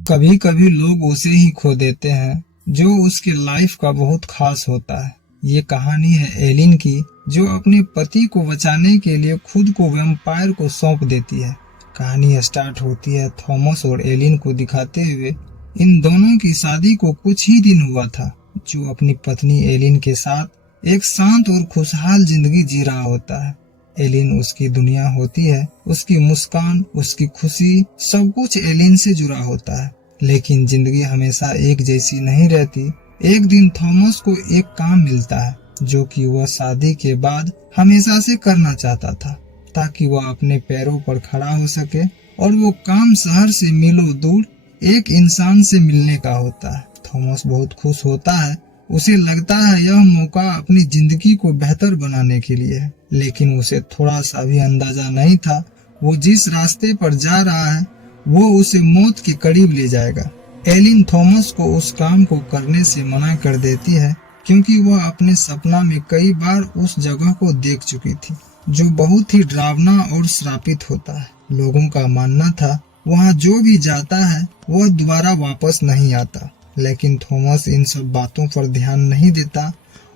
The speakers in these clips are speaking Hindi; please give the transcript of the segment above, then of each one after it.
कभी कभी लोग उसे ही खो देते हैं जो उसके लाइफ का बहुत खास होता है। ये कहानी है एलिन की, जो अपने पति को बचाने के लिए खुद को वैम्पायर को सौंप देती है। कहानी स्टार्ट होती है थॉमस और एलिन को दिखाते हुए। इन दोनों की शादी को कुछ ही दिन हुआ था, जो अपनी पत्नी एलिन के साथ एक शांत और खुशहाल जिंदगी जी रहा होता है। एलिन उसकी दुनिया होती है, उसकी मुस्कान, उसकी खुशी, सब कुछ एलिन से जुड़ा होता है। लेकिन जिंदगी हमेशा एक जैसी नहीं रहती। एक दिन थॉमस को एक काम मिलता है जो कि वह शादी के बाद हमेशा से करना चाहता था, ताकि वह अपने पैरों पर खड़ा हो सके। और वो काम शहर से मीलों दूर एक इंसान से मिलने का होता है। थॉमस बहुत खुश होता है। उसे लगता है यह मौका अपनी जिंदगी को बेहतर बनाने के लिए है। लेकिन उसे थोड़ा सा भी अंदाजा नहीं था वो जिस रास्ते पर जा रहा है वो उसे मौत के करीब ले जाएगा। एलिन थॉमस को उस काम को करने से मना कर देती है, क्योंकि वह अपने सपना में कई बार उस जगह को देख चुकी थी, जो बहुत ही डरावना और श्रापित होता है। लोगों का मानना था वहाँ जो भी जाता है वह दोबारा वापस नहीं आता। लेकिन थॉमस इन सब बातों पर ध्यान नहीं देता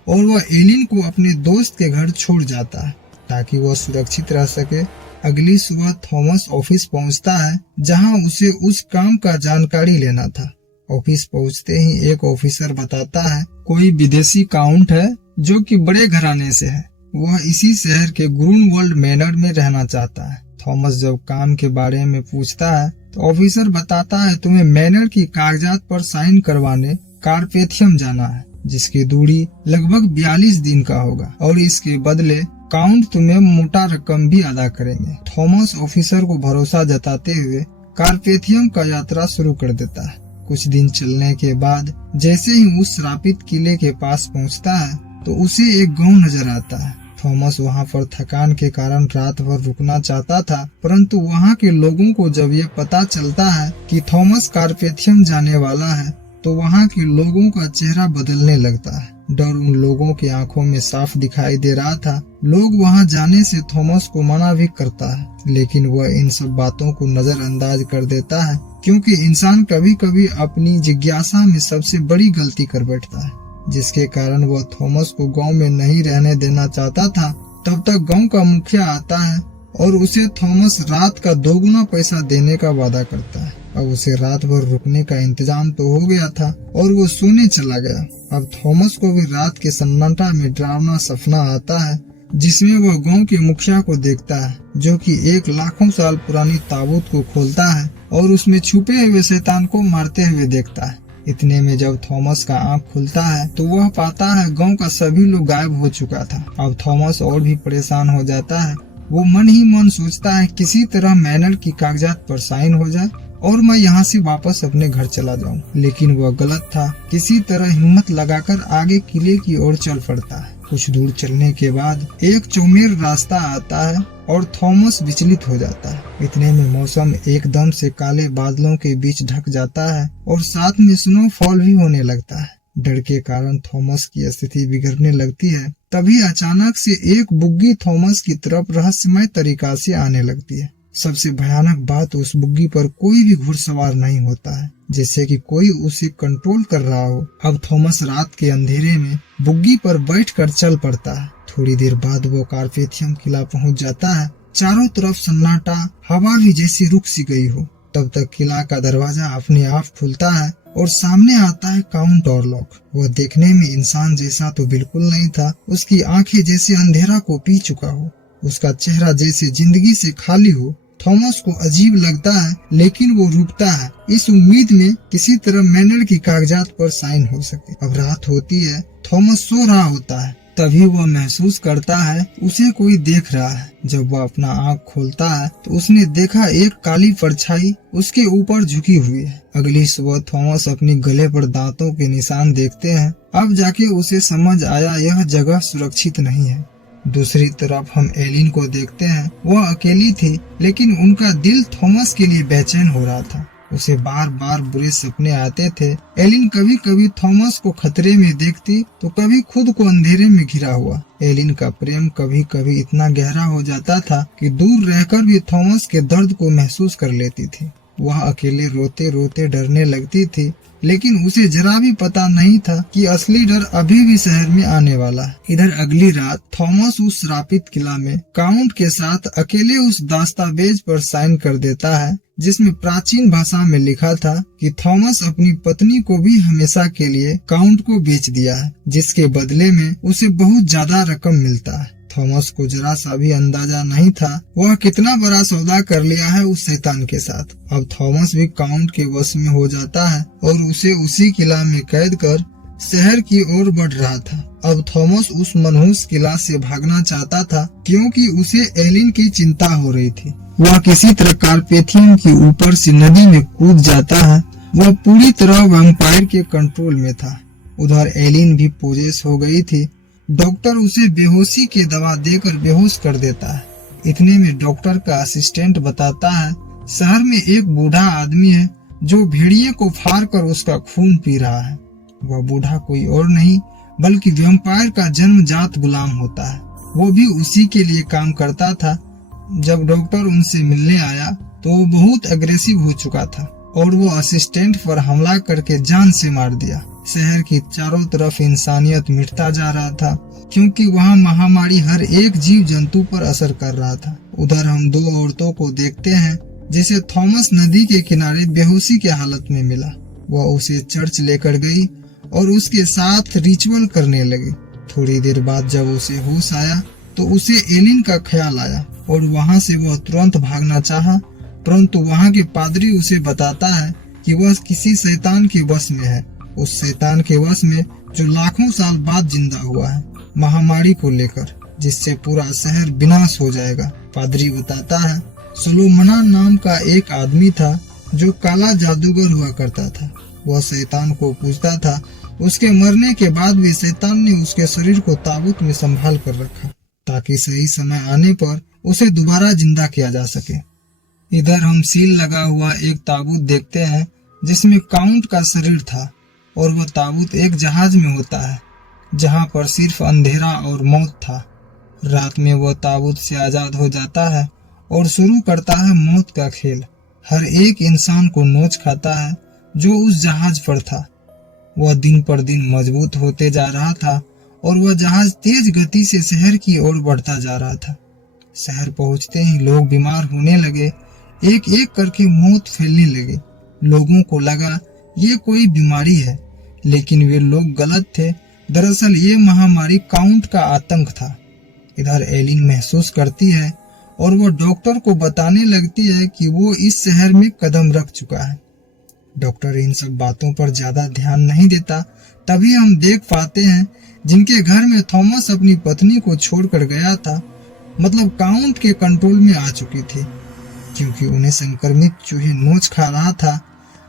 और वह एलिन को अपने दोस्त के घर छोड़ जाता है, ताकि वह सुरक्षित रह सके। अगली सुबह थॉमस ऑफिस पहुंचता है, जहां उसे उस काम का जानकारी लेना था। ऑफिस पहुंचते ही एक ऑफिसर बताता है कोई विदेशी काउंट है जो कि बड़े घराने से है। वह इसी शहर के ग्रूनवल्ड मैनर में रहना चाहता है। थॉमस जब काम के बारे में पूछता है तो ऑफिसर बताता है तुम्हें मैनर की कागजात पर साइन करवाने कारपेथियम जाना है, जिसकी दूरी लगभग 42 दिन का होगा, और इसके बदले काउंट तुम्हें मोटा रकम भी अदा करेंगे। थॉमस ऑफिसर को भरोसा जताते हुए कारपेथियम का यात्रा शुरू कर देता है। कुछ दिन चलने के बाद जैसे ही उस श्रापित किले के पास पहुंचता है तो उसे एक गांव नजर आता है। थॉमस वहां पर थकान के कारण रात भर रुकना चाहता था, परंतु वहां के लोगों को जब ये पता चलता है कि थॉमस कारपेथियम जाने वाला है तो वहां के लोगों का चेहरा बदलने लगता है। डर उन लोगों की आंखों में साफ दिखाई दे रहा था। लोग वहां जाने से थॉमस को मना भी करता है, लेकिन वह इन सब बातों को नजरअंदाज कर देता है, क्योंकि इंसान कभी कभी अपनी जिज्ञासा में सबसे बड़ी गलती कर बैठता है, जिसके कारण वह थॉमस को गांव में नहीं रहने देना चाहता था। तब तक गांव का मुखिया आता है और उसे थॉमस रात का 2 गुना पैसा देने का वादा करता है। अब उसे रात भर रुकने का इंतजाम तो हो गया था और वो सोने चला गया। अब थॉमस को भी रात के सन्नाटा में डरावना सपना आता है, जिसमें वह गांव के मुखिया को देखता है, जो कि एक लाखों साल पुरानी ताबूत को खोलता है और उसमें छुपे हुए शैतान को मारते हुए देखता है। इतने में जब थॉमस का आंख खुलता है तो वह पाता है गांव का सभी लोग गायब हो चुका था। अब थॉमस और भी परेशान हो जाता है। वो मन ही मन सोचता है किसी तरह मैनर की कागजात पर साइन हो जाए और मैं यहाँ से वापस अपने घर चला जाऊँ। लेकिन वह गलत था। किसी तरह हिम्मत लगाकर आगे किले की ओर चल पड़ता है। कुछ दूर चलने के बाद एक चौमेर रास्ता आता है और थॉमस विचलित हो जाता है। इतने में मौसम एकदम से काले बादलों के बीच ढक जाता है और साथ में स्नोफॉल भी होने लगता है। डर के कारण थॉमस की स्थिति बिगड़ने लगती है। तभी अचानक से एक बुग्गी थॉमस की तरफ रहस्यमय तरीका से आने लगती है। सबसे भयानक बात, उस बुग्गी पर कोई भी घुड़सवार नहीं होता है, जैसे कि कोई उसे कंट्रोल कर रहा हो। अब थॉमस रात के अंधेरे में बुग्गी पर बैठकर चल पड़ता है। थोड़ी देर बाद वो कारपेथियम किला पहुंच जाता है। चारों तरफ सन्नाटा, हवा भी जैसी रुक सी गई हो। तब तक किला का दरवाजा अपने आप खुलता है और सामने आता है काउंट ऑरलॉक। वह देखने में इंसान जैसा तो बिल्कुल नहीं था। उसकी आंखें जैसे अंधेरा को पी चुका हो, उसका चेहरा जैसे जिंदगी से खाली हो। थॉमस को अजीब लगता है, लेकिन वो रुकता है, इस उम्मीद में किसी तरह मैनर की कागजात पर साइन हो सके। अब रात होती है। थॉमस सो रहा होता है। तभी वह महसूस करता है उसे कोई देख रहा है। जब वह अपना आँख खोलता है तो उसने देखा एक काली परछाई उसके ऊपर झुकी हुई है। अगली सुबह थॉमस अपने गले पर दांतों के निशान देखते हैं। अब जाके उसे समझ आया यह जगह सुरक्षित नहीं है। दूसरी तरफ हम एलिन को देखते हैं। वह अकेली थी, लेकिन उनका दिल थॉमस के लिए बेचैन हो रहा था। उसे बार बार बुरे सपने आते थे। एलिन कभी कभी थॉमस को खतरे में देखती तो कभी खुद को अंधेरे में घिरा हुआ। एलिन का प्रेम कभी कभी इतना गहरा हो जाता था कि दूर रहकर भी थॉमस के दर्द को महसूस कर लेती थी। वह अकेले रोते रोते डरने लगती थी, लेकिन उसे जरा भी पता नहीं था कि असली डर अभी भी शहर में आने वाला है। इधर अगली रात थॉमस उस श्रापित किला में काउंट के साथ अकेले उस दस्तावेज पर साइन कर देता है, जिसमें प्राचीन भाषा में लिखा था कि थॉमस अपनी पत्नी को भी हमेशा के लिए काउंट को बेच दिया है, जिसके बदले में उसे बहुत ज्यादा रकम मिलता है। थॉमस को जरा सा भी अंदाजा नहीं था वह कितना बड़ा सौदा कर लिया है उस शैतान के साथ। अब थॉमस भी काउंट के वश में हो जाता है और उसे उसी किला में कैद कर शहर की ओर बढ़ रहा था। अब थॉमस उस मनहूस किला से भागना चाहता था, क्योंकि उसे एलिन की चिंता हो रही थी। वह किसी तरह कार्पेथियम के ऊपर से नदी में कूद जाता है। वह पूरी तरह वैम्पायर के कंट्रोल में था। उधर एलिन भी पोजेस हो गई थी। डॉक्टर उसे बेहोशी की दवा देकर बेहोश कर देता है। इतने में डॉक्टर का असिस्टेंट बताता है शहर में एक बूढ़ा आदमी है जो भेड़िए को फाड़ कर उसका खून पी रहा है। वह बूढ़ा कोई और नहीं बल्कि वैम्पायर का जन्मजात गुलाम होता है। वो भी उसी के लिए काम करता था। जब डॉक्टर उनसे मिलने आया तो वो बहुत अग्रेसिव हो चुका था और वो असिस्टेंट पर हमला करके जान से मार दिया। शहर की चारों तरफ इंसानियत मिटता जा रहा था, क्योंकि वहाँ महामारी हर एक जीव जंतु पर असर कर रहा था। उधर हम दो औरतों को देखते हैं जिसे थॉमस नदी के किनारे बेहोशी की हालत में मिला। वह उसे चर्च लेकर गई और उसके साथ रिचुअल करने लगी। थोड़ी देर बाद जब उसे होश आया तो उसे एलिन का ख्याल आया और वहाँ से वह तुरंत भागना चाहा, परंतु वहाँ के पादरी उसे बताता है कि वह किसी शैतान के वश में है। उस शैतान के वश में जो लाखों साल बाद जिंदा हुआ है महामारी को लेकर, जिससे पूरा शहर विनाश हो जाएगा। पादरी बताता है सोलोमना नाम का एक आदमी था जो काला जादूगर हुआ करता था। वह शैतान को पूजता था। उसके मरने के बाद भी शैतान ने उसके शरीर को ताबूत में संभाल कर रखा, ताकि सही समय आने पर उसे दोबारा जिंदा किया जा सके। इधर हम सील लगा हुआ एक ताबूत देखते हैं जिसमें काउंट का शरीर था, और वह ताबूत एक जहाज में होता है जहां पर सिर्फ अंधेरा और मौत था। रात में वह ताबूत से आजाद हो जाता है और शुरू करता है मौत का खेल। हर एक इंसान को नोच खाता है जो उस जहाज पर था। वह दिन पर दिन मजबूत होते जा रहा था और वह जहाज तेज गति से शहर की ओर बढ़ता जा रहा था। शहर पहुंचते ही लोग बीमार होने लगे। एक एक करके मौत फैलने लगे। लोगों को लगा ये कोई बीमारी है, लेकिन वे लोग गलत थे। दरअसल ये महामारी काउंट का आतंक था। इधर एलिन महसूस करती है और वो डॉक्टर को बताने लगती है कि वो इस शहर में कदम रख चुका है। डॉक्टर इन सब बातों पर ज्यादा ध्यान नहीं देता। तभी हम देख पाते हैं जिनके घर में थॉमस अपनी पत्नी को छोड़कर गया था, मतलब काउंट के कंट्रोल में आ चुकी थी, क्योंकि उन्हें संक्रमित चूहे नोच खा रहा था।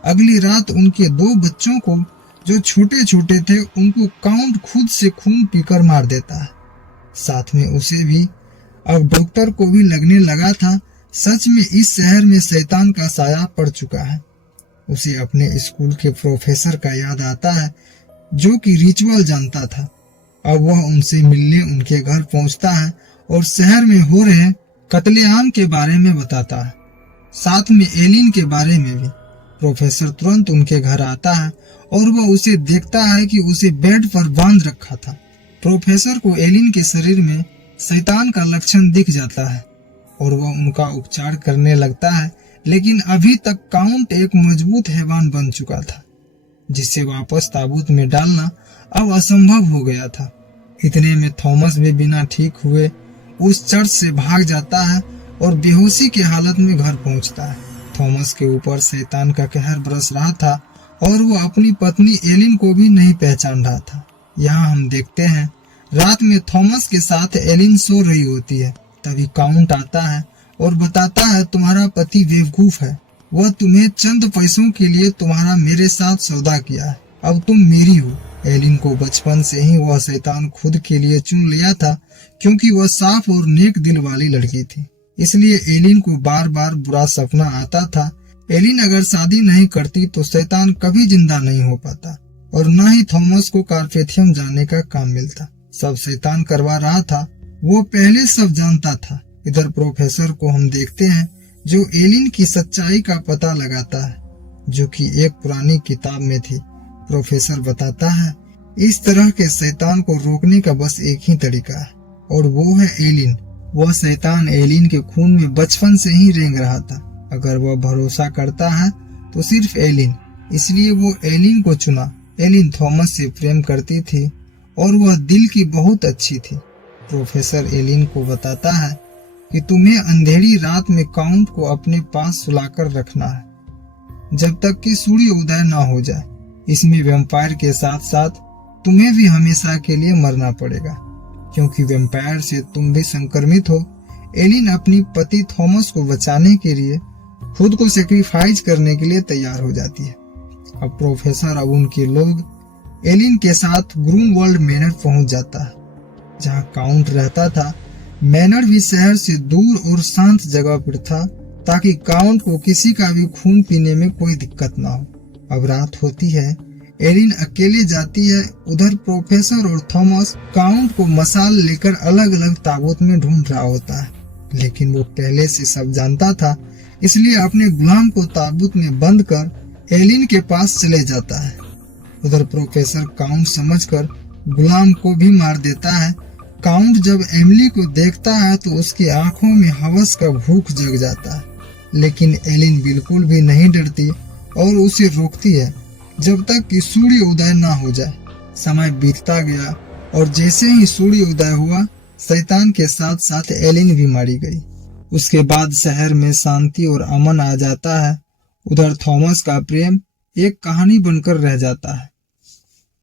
अगली रात उनके 2 बच्चों को जो छोटे छोटे थे उनको काउंट खुद से खून पीकर मार देता है, साथ में उसे भी। अब डॉक्टर को भी लगने लगा था सच में इस शहर में शैतान का साया पड़ चुका है। उसे अपने स्कूल के प्रोफेसर का याद आता है जो कि रिचुअल जानता था। अब वह उनसे मिलने उनके घर पहुंचता है और शहर में हो रहे कत्लेआम के बारे में बताता है, साथ में एलिन के बारे में भी। प्रोफेसर तुरंत उनके घर आता है और वह उसे देखता है कि उसे बेड पर बांध रखा था। प्रोफेसर को एलिन के शरीर में शैतान का लक्षण दिख जाता है और वह उनका उपचार करने लगता है, लेकिन अभी तक काउंट एक मजबूत हैवान बन चुका था, जिसे वापस ताबूत में डालना अब असंभव हो गया था। इतने में थॉमस भी बिना ठीक हुए उस चर्च से भाग जाता है और बेहोशी की हालत में घर पहुंचता है। थॉमस के ऊपर शैतान का कहर बरस रहा था और वो अपनी पत्नी एलिन को भी नहीं पहचान रहा था। यहाँ हम देखते हैं रात में थॉमस के साथ एलिन सो रही होती है। तभी काउंट आता है और बताता है तुम्हारा पति बेवकूफ है। वह तुम्हें चंद पैसों के लिए तुम्हारा मेरे साथ सौदा किया है। अब तुम मेरी हो। एलिन को बचपन से ही वह शैतान खुद के लिए चुन लिया था, क्योंकि वह साफ और नेक दिल वाली लड़की थी। इसलिए एलिन को बार बार बुरा सपना आता था। एलिन अगर शादी नहीं करती तो शैतान कभी जिंदा नहीं हो पाता और न ही थॉमस को कार्पेथियम जाने का काम मिलता। सब शैतान करवा रहा था, वो पहले सब जानता था। इधर प्रोफेसर को हम देखते हैं जो एलिन की सच्चाई का पता लगाता है, जो कि एक पुरानी किताब में थी। प्रोफेसर बताता है, इस तरह के शैतान को रोकने का बस एक ही तरीका है, और वो है एलिन। वह शैतान एलिन के खून में बचपन से ही रेंग रहा था। अगर वह भरोसा करता है तो सिर्फ एलिन, इसलिए वो एलिन को चुना। एलिन थॉमस से प्रेम करती थी और वह दिल की बहुत अच्छी थी। प्रोफेसर एलिन को बताता है कि तुम्हें अंधेरी रात में काउंट को अपने पास सुलाकर रखना है जब तक कि सूर्य उदय न हो जाए। इसमें वैम्पायर के साथ साथ तुम्हें भी हमेशा के लिए मरना पड़ेगा, क्योंकि वैम्पायर से तुम भी संक्रमित हो। एलिन अपनी पति थॉमस को बचाने के लिए खुद को सेक्रीफाइस करने के लिए तैयार हो जाती है। अब प्रोफेसर और उनके लोग एलिन के साथ ग्रूमवर्ल्ड मैनर पहुंच जाता है, जहां काउंट रहता था। मैनर भी शहर से दूर और शांत जगह पर था, ताकि काउंट को किसी का भी खून पीने में कोई दिक्कत ना हो। अब रात होती है, एलिन अकेले जाती है। उधर प्रोफेसर और थॉमस काउंट को मसाल लेकर अलग अलग ताबूत में ढूंढ रहा होता है, लेकिन वो पहले से सब जानता था, इसलिए अपने गुलाम को ताबूत में बंद कर एलिन के पास चले जाता है। उधर प्रोफेसर काउंट समझकर गुलाम को भी मार देता है। काउंट जब एमिली को देखता है तो उसकी आंखों में हवस का भूख जग जाता है, लेकिन एलिन बिल्कुल भी नहीं डरती और उसे रोकती है जब तक कि सूर्य उदय ना हो जाए। समय बीतता गया और जैसे ही सूर्य उदय हुआ, शैतान के साथ साथ एलिन भी मारी गई। उसके बाद शहर में शांति और अमन आ जाता है। उधर थॉमस का प्रेम एक कहानी बनकर रह जाता है।